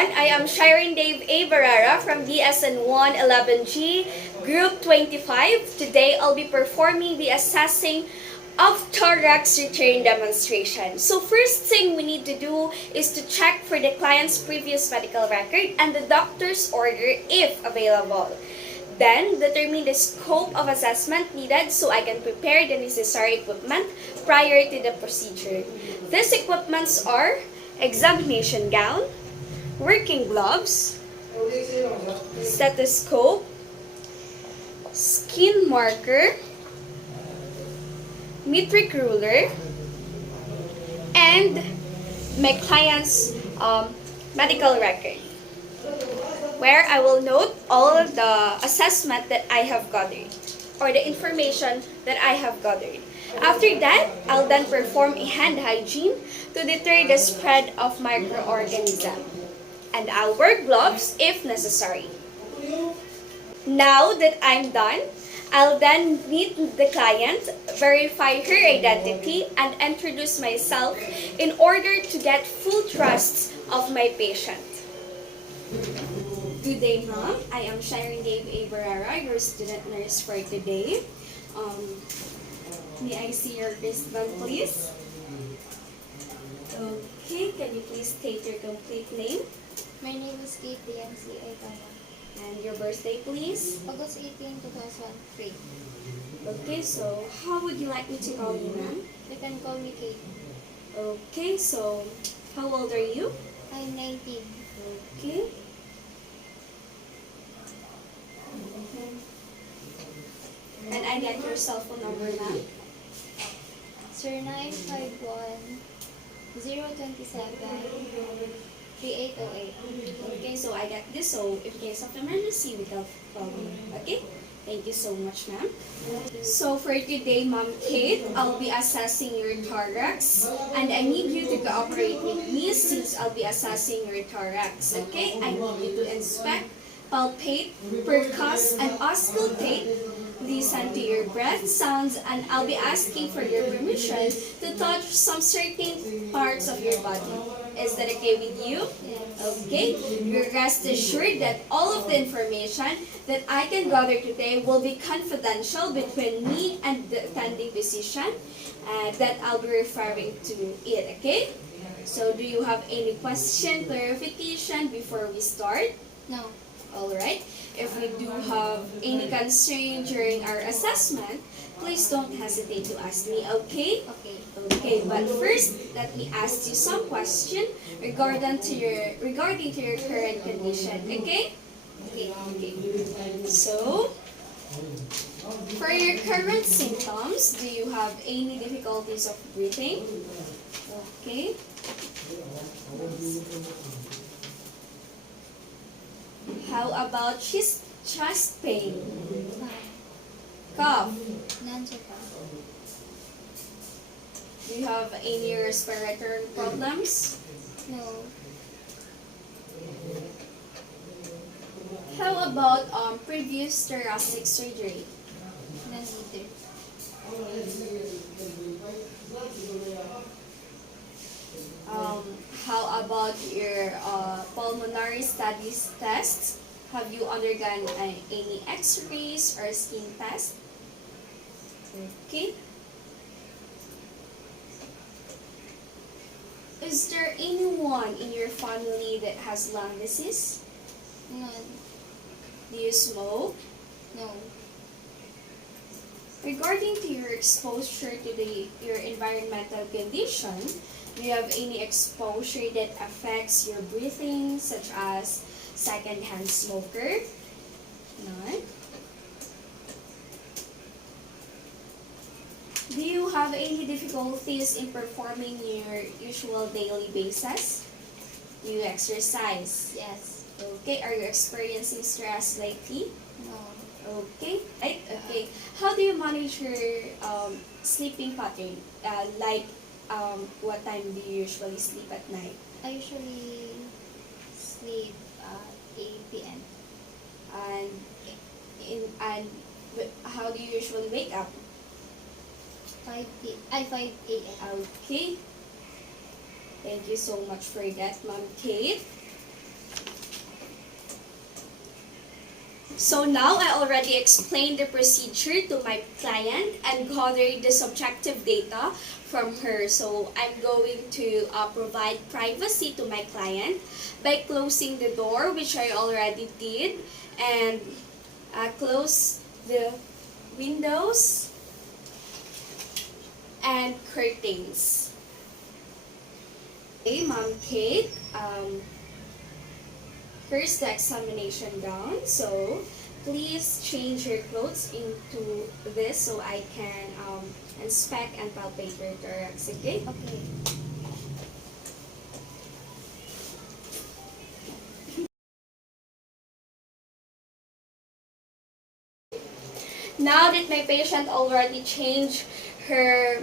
everyone. I am Shirin Dave A. Barrera from DSN 111G, Group 25. Today, I'll be performing the assessing of Thorax return demonstration. So first thing we need to do is to check for the client's previous medical record and the doctor's order if available. Then, determine the scope of assessment needed so I can prepare the necessary equipment prior to the procedure. These equipments are examination gown, working gloves, stethoscope, skin marker, metric ruler, and my client's medical record, where I will note all of the assessment that I have gathered or the information that I have gathered. After that, I'll then perform a hand hygiene to deter the spread of microorganisms. And I'll wear gloves if necessary. Now that I'm done, I'll then meet the client, verify her identity, and introduce myself in order to get full trust of my patient. Good day, ma'am. I am Shirin Dave A. Barrera, your student nurse for today. May I see your wristband, please? Okay, can you please state your complete name? My name is Kate DMC Aitaya. And your birthday, please? August 18, 2003. Okay, so how would you like me to call you, ma'am? You can call me Kate. Okay, so how old are you? I'm 19. Okay. And I get your cell phone number, ma'am? 0951 027 3808. Okay, so I get this. So in case of emergency, we can call you. Okay? Thank you so much, ma'am. So for today, Ma'am Kate, I'll be assessing your thorax. And I need you to cooperate with me since I'll be assessing your thorax. Okay? I need you to inspect, palpate, percuss, and auscultate. Listen to your breath sounds, and I'll be asking for your permission to touch some certain parts of your body. Is that okay with you? Yes. Okay. You're rest assured that all of the information that I can gather today will be confidential between me and the attending physician that I'll be referring to it. Okay? So do you have any question, clarification before we start? No. Alright, if you do have any concern during our assessment, please don't hesitate to ask me, okay? Okay. Okay, but first, let me ask you some question regarding to your current condition, okay? Okay. Okay. So, for your current symptoms, do you have any difficulties of breathing? Okay. How about chest pain? Cough? None so far. Do you have any respiratory problems? No. How about previous thoracic surgery? None either. How about your pulmonary studies tests? Have you undergone any x-rays or skin tests? Okay. Is there anyone in your family that has lung disease? None. Do you smoke? No. Regarding to your exposure to your environmental condition, do you have any exposure that affects your breathing, such as secondhand smoker? None. Do you have any difficulties in performing your usual daily basis? Do you exercise? Yes. Okay. Are you experiencing stress lately? No. Okay. Right. Okay. How do you manage your sleeping pattern? What time do you usually sleep at night? I usually sleep at 8 p.m. And how do you usually wake up? 5 a.m. Okay. Thank you so much for that, Ma'am Kate. So now I already explained the procedure to my client and gathered the subjective data from her. So I'm going to provide privacy to my client by closing the door, which I already did, and close the windows and curtains. Okay, Mom Kate, here's the examination gown. So please change your clothes into this so I can inspect and palpate your thorax, okay? Okay. Now that my patient already changed her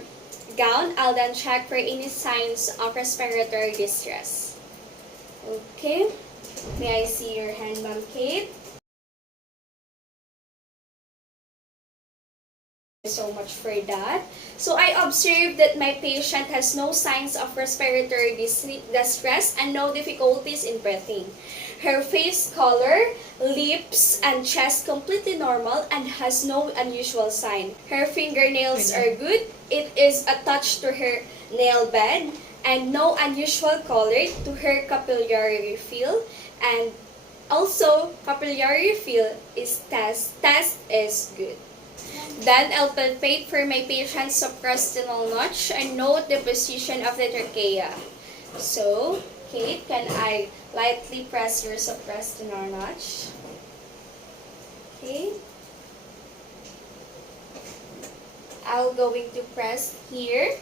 gown, I'll then check for any signs of respiratory distress. Okay, may I see your hand, Ma'am Kate? So much for that. So I observed that my patient has no signs of respiratory distress and no difficulties in breathing. Her face color, lips, and chest completely normal and has no unusual sign. Her fingernails are good. It is attached to her nail bed and no unusual color to her capillary fill, and also capillary fill is test is good. Then I'll palpate for my patient's suprastenal notch and note the position of the trachea. So, Kate, can I lightly press your suprastenal notch? Okay. I'm going to press here.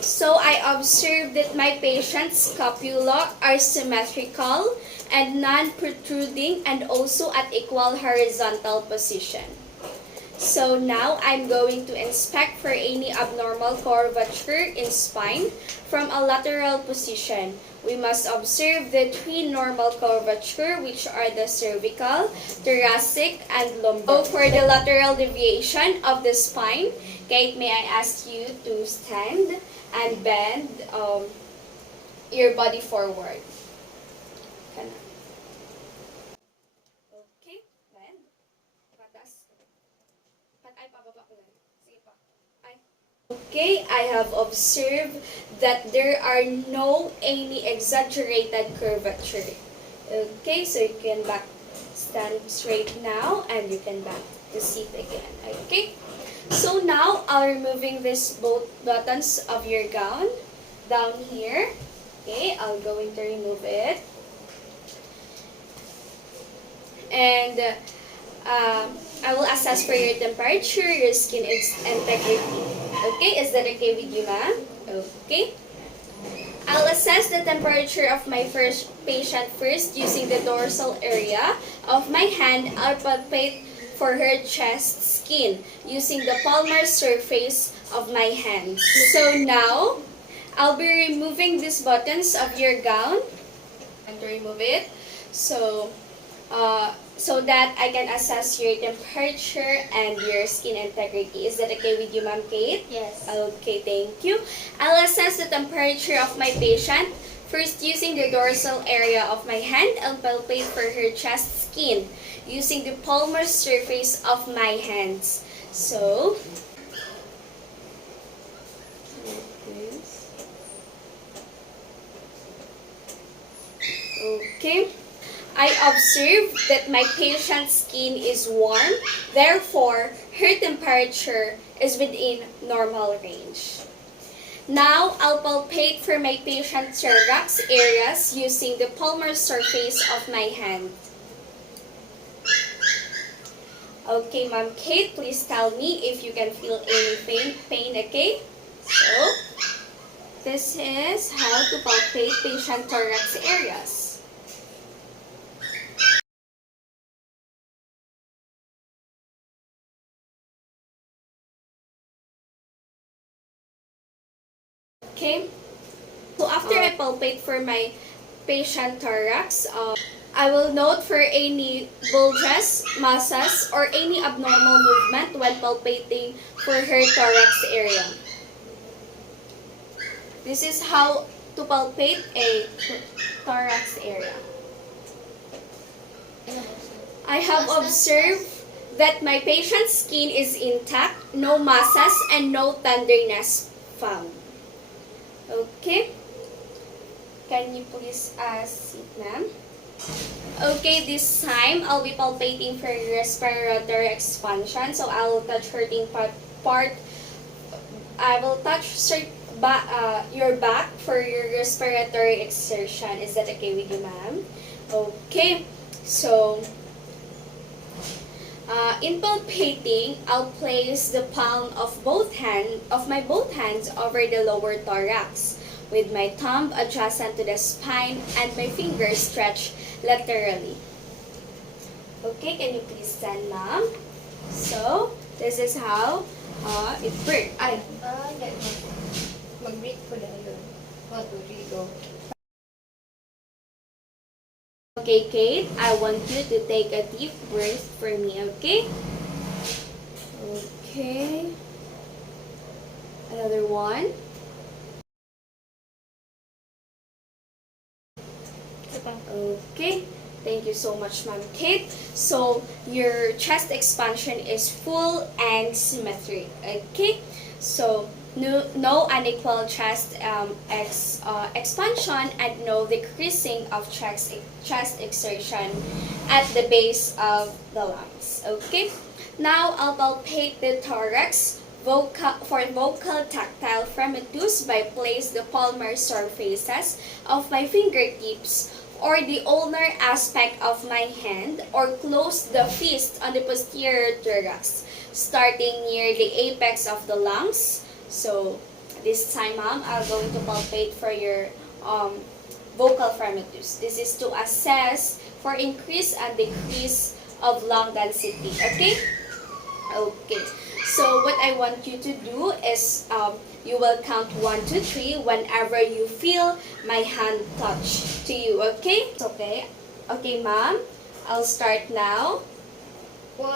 So I observed that my patient's scapula are symmetrical and non-protruding and also at equal horizontal position. So now I'm going to inspect for any abnormal curvature in spine from a lateral position. We must observe the three normal curvature, which are the cervical, thoracic, and lumbar. So for the lateral deviation of the spine, Kate, may I ask you to stand and bend your body forward. Kana. Okay, bend. Patas. Patay, pababa ko lang. Sige pa. Ay. Okay, I have observed that there are no any exaggerated curvature. Okay, so you can back stand straight now and you can back to seat again. Okay, so now I'll removing this both buttons of your gown down here. Okay, I'll going to remove it. And I will assess for your temperature, your skin integrity. Okay, is that okay with you, ma'am? Okay. I'll assess the temperature of my first patient first using the dorsal area of my hand. I'll palpate for her chest skin using the palmar surface of my hand. So now, I'll be removing these buttons of your gown. I'm going to remove it. So that I can assess your temperature and your skin integrity. Is that okay with you, Ma'am Kate? Yes. Okay, thank you. I'll assess the temperature of my patient first using the dorsal area of my hand and palpate for her chest skin using the palmar surface of my hands. So, okay. I observe that my patient's skin is warm, therefore, her temperature is within normal range. Now, I'll palpate for my patient's thorax areas using the palmar surface of my hand. Okay, Ma'am Kate, please tell me if you can feel any pain, okay? So, this is how to palpate patient thorax areas. Okay, so after I palpate for my patient thorax, I will note for any bulges, masses, or any abnormal movement when palpating for her thorax area. This is how to palpate a thorax area. I have observed that my patient's skin is intact, no masses, and no tenderness found. Okay? Can you please sit, ma'am? Okay, this time I'll be palpating for respiratory expansion. So I'll touch hurting part. I will touch your back for your respiratory exertion. Is that okay with you, ma'am? Okay. So in palpating, I'll place the palm of my both hands over the lower thorax, with my thumb adjacent to the spine and my fingers stretched laterally. Okay, can you please stand, ma'am? So, this is how it works. Mag-breathe ko na yun. 1, 2, 3, go. Okay, Kate, I want you to take a deep breath for me, okay? Okay. Another one. Okay. Thank you so much, Ma'am Kate. So, your chest expansion is full and symmetric. Okay? So, no unequal chest expansion and no decreasing of chest exertion at the base of the lungs. Okay? Now, I'll palpate the thorax for vocal tactile fremitus by place the palmar surfaces of my fingertips or the ulnar aspect of my hand, or close the fist on the posterior thorax, starting near the apex of the lungs. So, this time, ma'am, I'm going to palpate for your vocal fremitus. This is to assess for increase and decrease of lung density. Okay? Okay. So, what I want you to do is you will count 1, 2, 3 whenever you feel my hand touch to you. Okay? Okay. Okay, ma'am. I'll start now. 1, 2,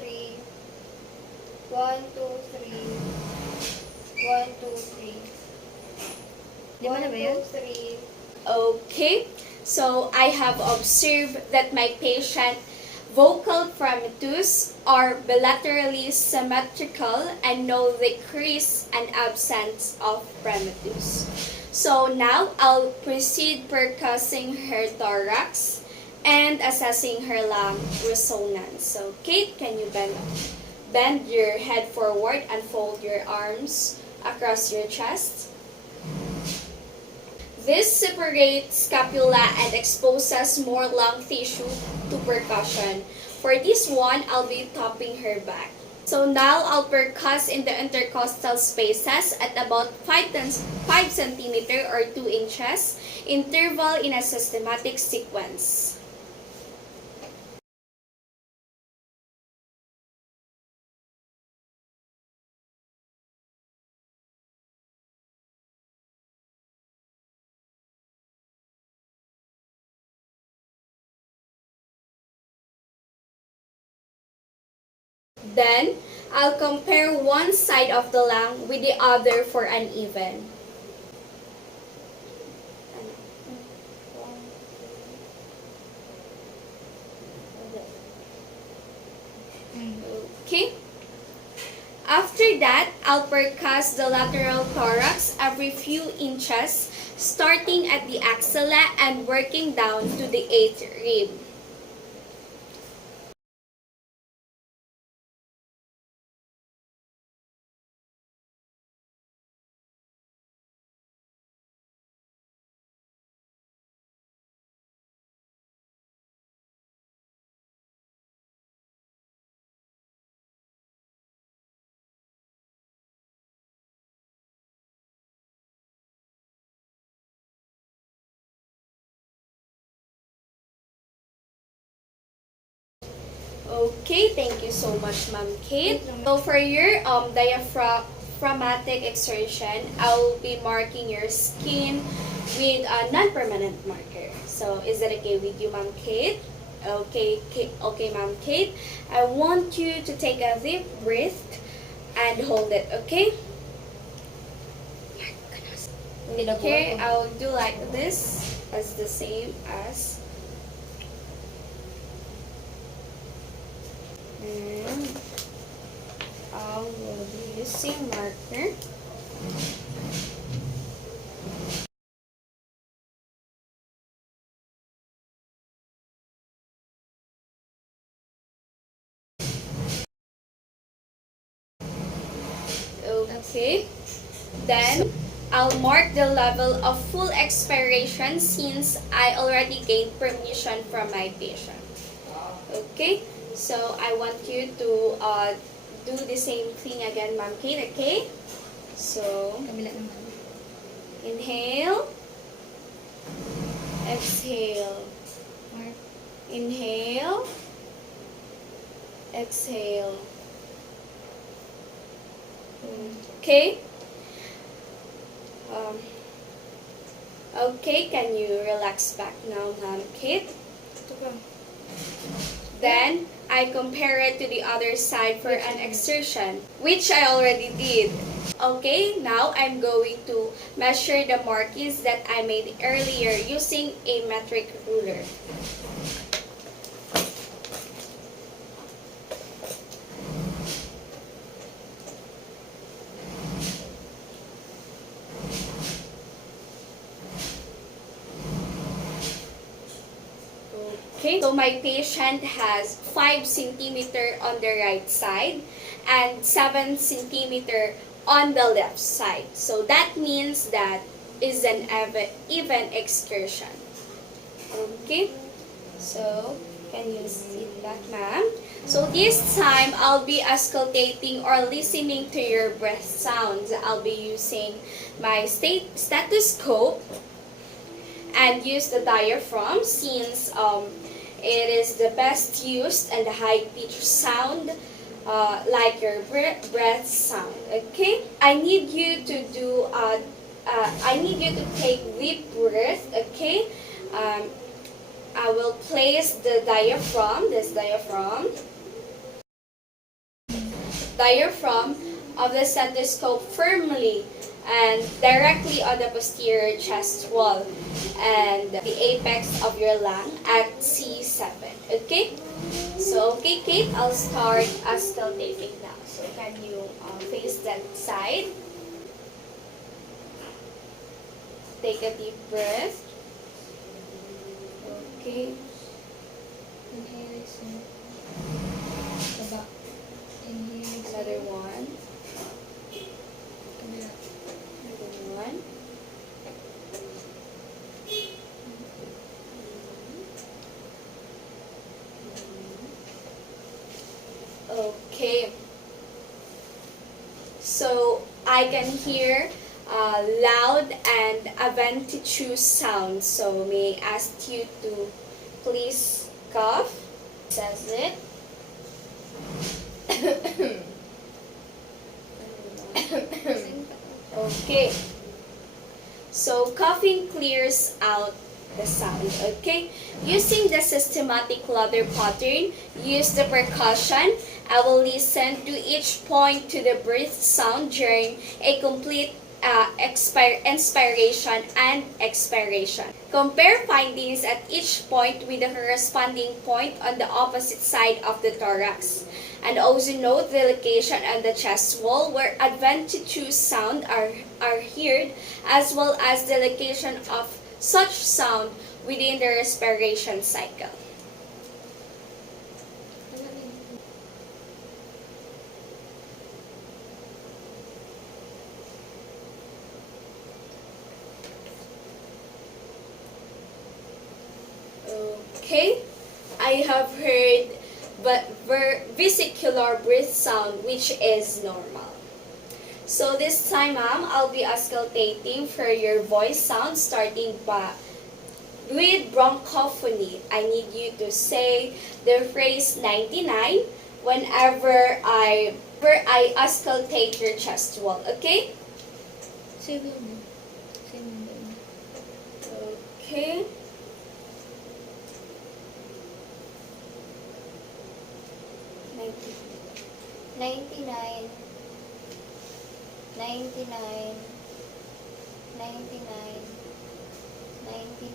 3. 1, 2, 3. 1, 2, 3. Di ba na ba yun? 1, 2, 3. Okay. So, I have observed that my patient vocal fremitus are bilaterally symmetrical and no decrease and absence of fremitus. So now I'll proceed percussing her thorax and assessing her lung resonance. So Kate, can you bend your head forward and fold your arms across your chest? This separates scapula and exposes more lung tissue to percussion. For this one, I'll be topping her back. So now I'll percuss in the intercostal spaces at about 5 cm or 2 inches, interval in a systematic sequence. Then, I'll compare one side of the lung with the other for an even. Okay? After that, I'll percuss the lateral thorax every few inches, starting at the axilla and working down to the 8th rib. Okay, thank you so much, Ma'am Kate. So for your diaphragmatic exertion, I will be marking your skin with a non-permanent marker. So is that okay with you, Ma'am Kate? Okay, okay, Ma'am Kate. I want you to take a deep breath and hold it, okay? Okay, I'll do like this as the same as. And I will be using marker. Okay, then I'll mark the level of full expiration since I already gained permission from my patient. Okay, so I want you to do the same thing again, Ma'am Kate, okay? So, Kabila naman. inhale, exhale, Mark. inhale, exhale. Okay? Um, okay, can you relax back now, Ma'am Kate? Then, I compare it to the other side for an exertion, which I already did. Okay, now I'm going to measure the markings that I made earlier using a metric ruler. Okay, so my patient has 5 centimeter on the right side and 7 centimeter on the left side. So that means that is an even excursion. Okay, so can you see that, ma'am? So this time, I'll be auscultating or listening to your breath sounds. I'll be using my stethoscope and use the diaphragm since it is the best used and the high-pitched sound like your breath sound. Okay, I need you to do. I need you to take deep breath. Okay, I will place the diaphragm of the stethoscope firmly and directly on the posterior chest wall and the apex of your lung at C7. Okay? So, okay, Kate, I'll start auscultating now. So, can you face that side? Take a deep breath. Okay. Inhale, exhale. Baba. Inhale, exhale. Another one. Kabila. Another one. Okay. So I can hear loud and adventitious sounds. So may I ask you to please cough. Says it. Okay. So coughing clears out the sound. Okay. Using the systematic ladder pattern, use the percussion. I will listen to each point to the breath sound during a complete inspiration and expiration. Compare findings at each point with the corresponding point on the opposite side of the thorax. And also note the location on the chest wall where adventitious sound are heard, as well as the location of such sound within the respiration cycle. Okay, I have heard vesicular breath sound, which is normal. So this time, ma'am, I'll be auscultating for your voice sound starting with bronchophony. I need you to say the phrase 99 whenever I auscultate your chest wall, okay? Save mo. Save mo. Okay. 99, 99,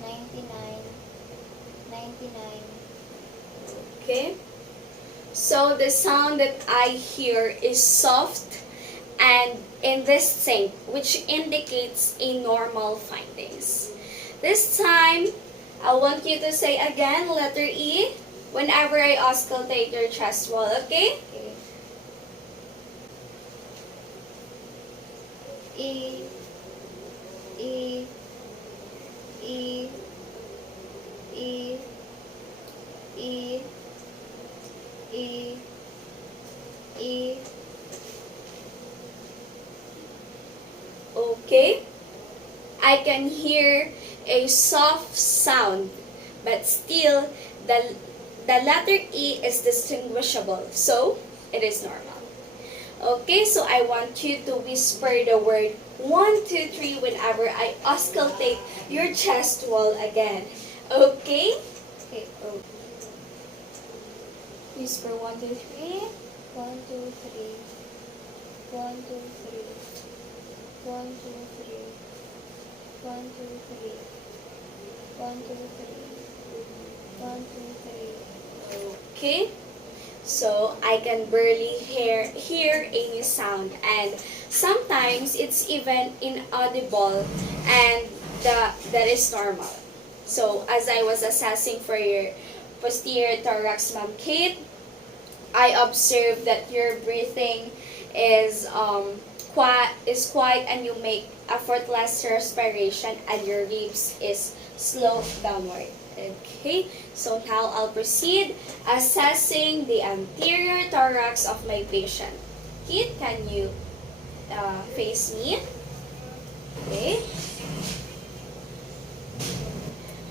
99, 99. Okay? So the sound that I hear is soft and indistinct, which indicates a normal findings. This time, I want you to say again letter E whenever I auscultate your chest wall, okay? Okay. E, E, E, E, E, E, E. Okay? I can hear a soft sound, but still the letter E is distinguishable, so it is normal. Okay, so I want you to whisper the word 1, 2, 3 whenever I auscultate your chest wall again. Okay? Okay. Oh. Whisper 1, 2, 3. 1, 2, 3. 1, 2, 3. 1, 2, 3. 1, 2, 3. 1, 2, 3. 1, 2, 3. Okay? So I can barely hear any sound, and sometimes it's even inaudible, and that is normal. So as I was assessing for your posterior thorax, Ma'am Kate, I observed that your breathing is quiet and you make effortless respiration and your ribs is slow downward. Okay, so now I'll proceed assessing the anterior thorax of my patient. Kit, can you face me? Okay.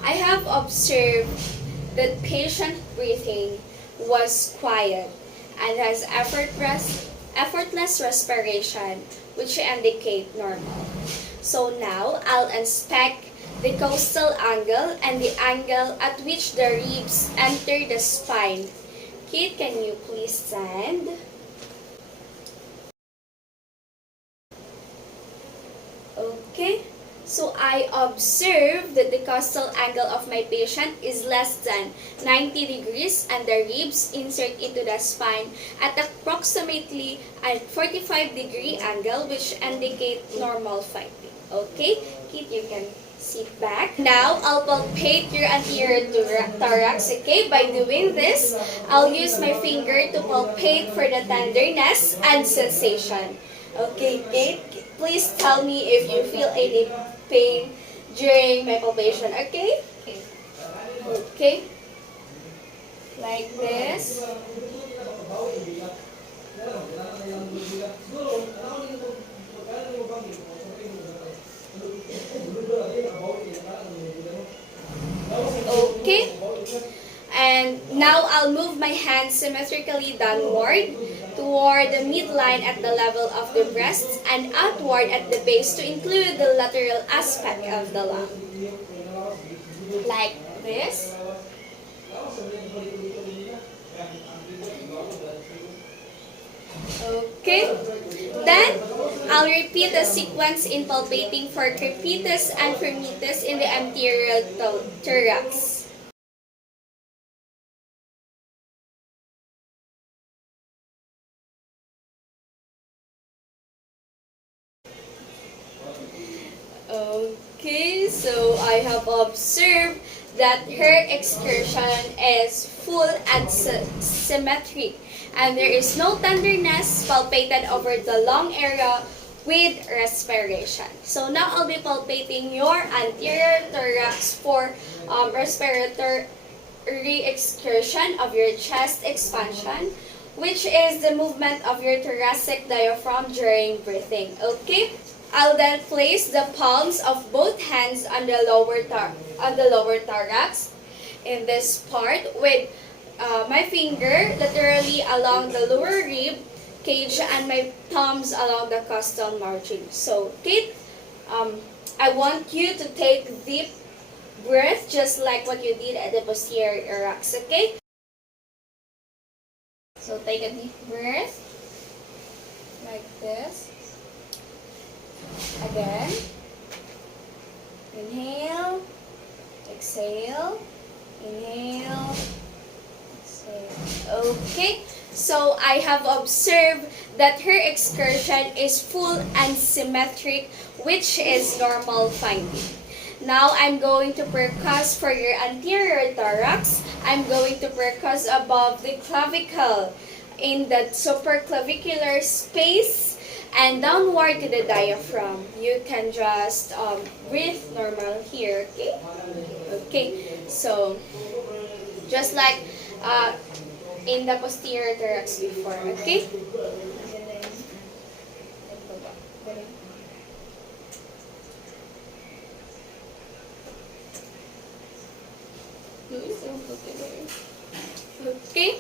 I have observed that patient breathing was quiet and has effortless respiration, which indicate normal. So now I'll inspect the costal angle and the angle at which the ribs enter the spine. Kate, can you please stand? Okay, so I observe that the costal angle of my patient is less than 90 degrees and the ribs insert into the spine at approximately a 45-degree angle, which indicate normal finding. Okay, Kate, you can sit back. Now, I'll palpate your anterior thorax, okay? By doing this, I'll use my finger to palpate for the tenderness and sensation. Okay, Kate, please tell me if you feel any pain during my palpation, okay? Okay. Okay. Like this. Okay. And now I'll move my hands symmetrically downward toward the midline at the level of the breasts and outward at the base to include the lateral aspect of the lung. Like this. Okay. Then, I'll repeat the sequence in palpating for crepitus and firmitus in the anterior thorax. Okay, so I have observed that her excursion is full and symmetric, and there is no tenderness palpated over the lung area with respiration. So now I'll be palpating your anterior thorax for respiratory excursion of your chest expansion, which is the movement of your thoracic diaphragm during breathing. Okay? I'll then place the palms of both hands on the lower thorax in this part with my finger laterally along the lower rib cage and my thumbs along the costal margin. So, Kate, I want you to take deep breath just like what you did at the posterior thorax, okay? So take a deep breath like this. Again. Inhale. Exhale. Inhale. Exhale. Okay. So I have observed that her excursion is full and symmetric, which is normal finding. Now I'm going to percuss for your anterior thorax. I'm going to percuss above the clavicle in the supraclavicular space and downward to the diaphragm. You can just breathe normal here, okay? Okay, so just like in the posterior thorax before, okay? Okay.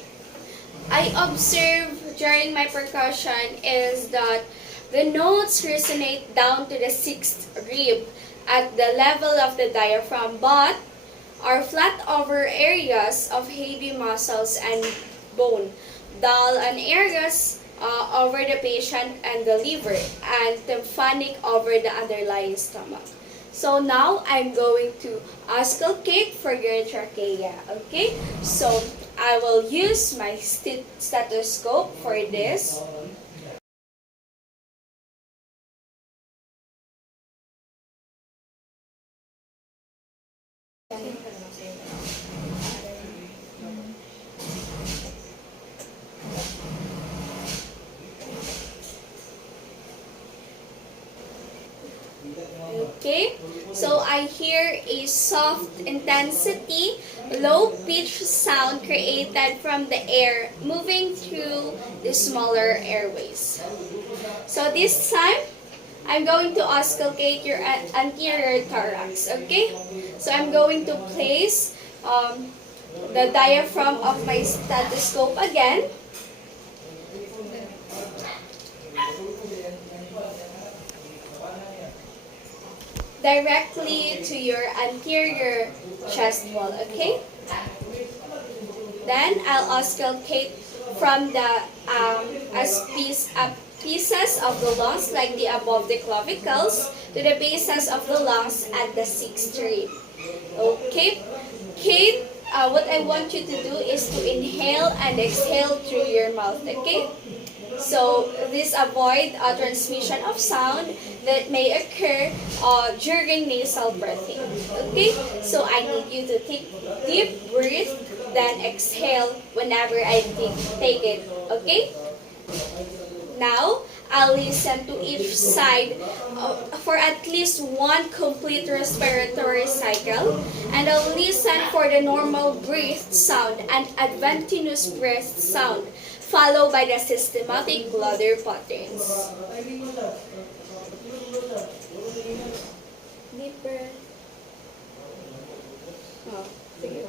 I observe during my percussion is that the notes resonate down to the sixth rib at the level of the diaphragm, but are flat over areas of heavy muscles and bone, dull on areas over the patient and the liver, and tympanic over the underlying stomach. So now I'm going to auscultate for your trachea, okay? So I will use my stethoscope for this. Okay, so I hear a soft intensity, low pitch sound created from the air moving through the smaller airways. So this time, I'm going to auscultate your anterior thorax, okay? So I'm going to place the diaphragm of my stethoscope again. Directly to your anterior chest wall, okay? Then I'll auscultate from the pieces of the lungs, like the above the clavicles, to the bases of the lungs at the sixth rib. Okay? Kate, what I want you to do is to inhale and exhale through your mouth, okay? So this avoid transmission of sound that may occur during nasal breathing. Okay? So I need you to take deep breath, then exhale whenever I take it. Okay? Now, I'll listen to each side for at least one complete respiratory cycle, and I'll listen for the normal breath sound and adventitious breath sound, followed by the systematic bladder patterns. Deep breath. Oh, sige.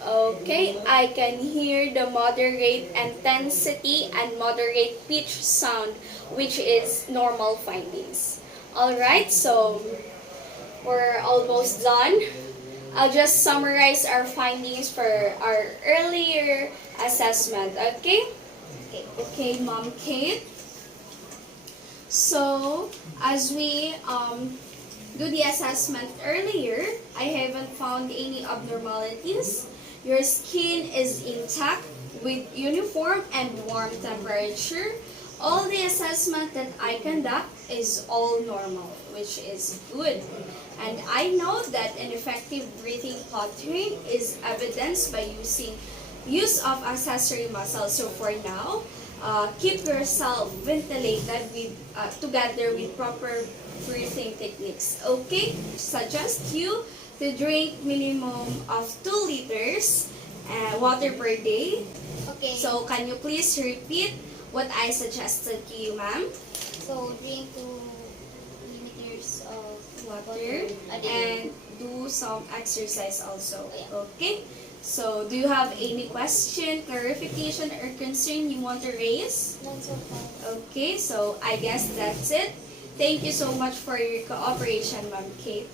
Okay, I can hear the moderate intensity and moderate pitch sound, which is normal findings. Alright, so we're almost done. I'll just summarize our findings for our earlier assessment, okay? Okay, Mom Kate. So, as we do the assessment earlier, I haven't found any abnormalities. Your skin is intact with uniform and warm temperature. All the assessment that I conduct is all normal, which is good. And I know that an effective breathing pattern is evidenced by use of accessory muscles. So for now, keep yourself ventilated together with proper breathing techniques. Okay? Suggest you to drink minimum of 2 liters water per day. Okay. So can you please repeat what I suggested to you, ma'am? So drink 2 liters of Water a day. and do some exercise also. Yeah. Okay? So do you have any question, clarification, or concern you want to raise? That's okay. Okay, so I guess that's it. Thank you so much for your cooperation, Ma'am Kate.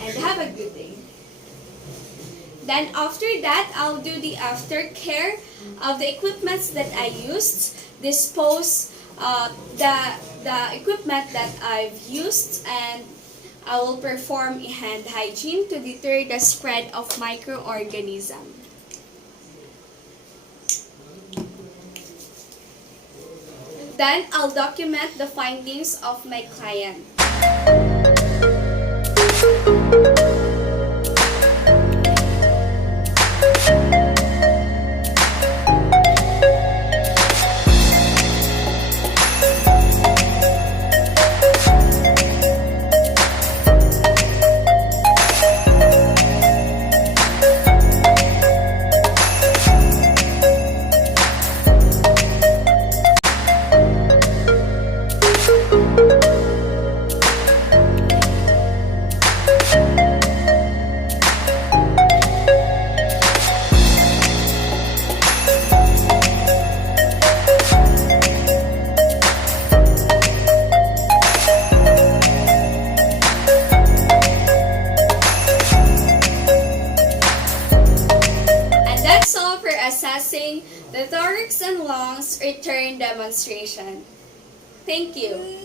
And have a good day. Then after that, I'll do the aftercare of the equipments that I used, dispose the equipment that I've used, and I will perform a hand hygiene to deter the spread of microorganisms. Then I'll document the findings of my client. That's all for assessing the thorax and lungs return demonstration. Thank you.